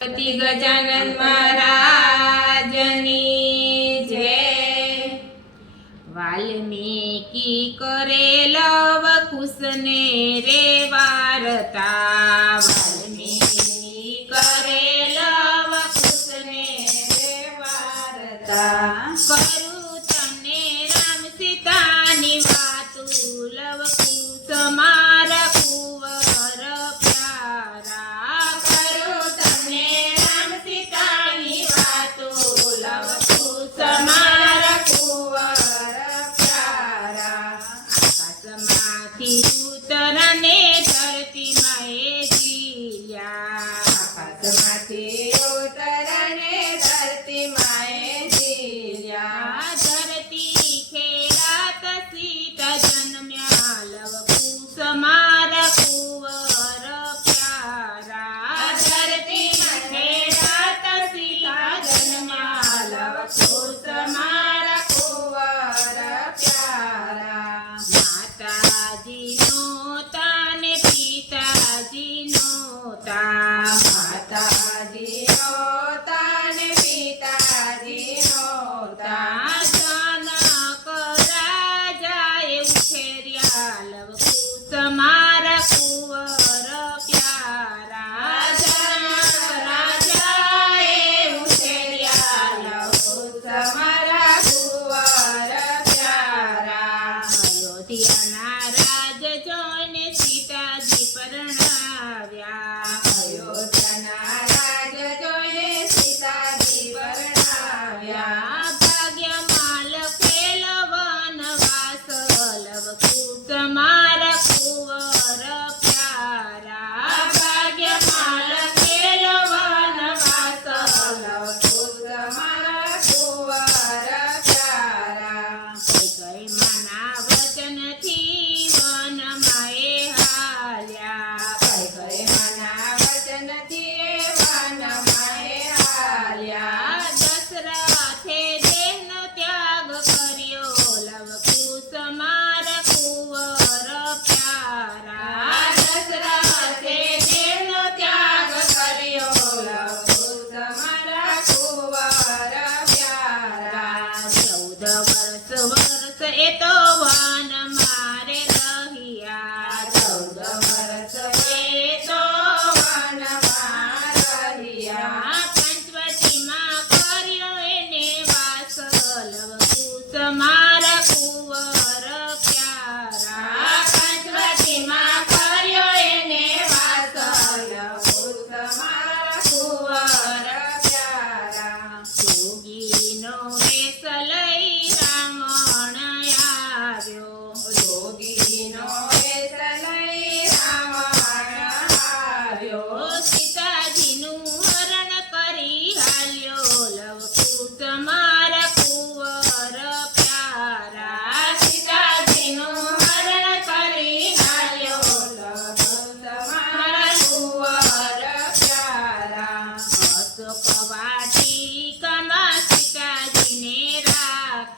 પતિ ગજાનન મહારાજની જય વાલ્મીકી કરે લવ કુશને રે